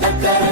the better.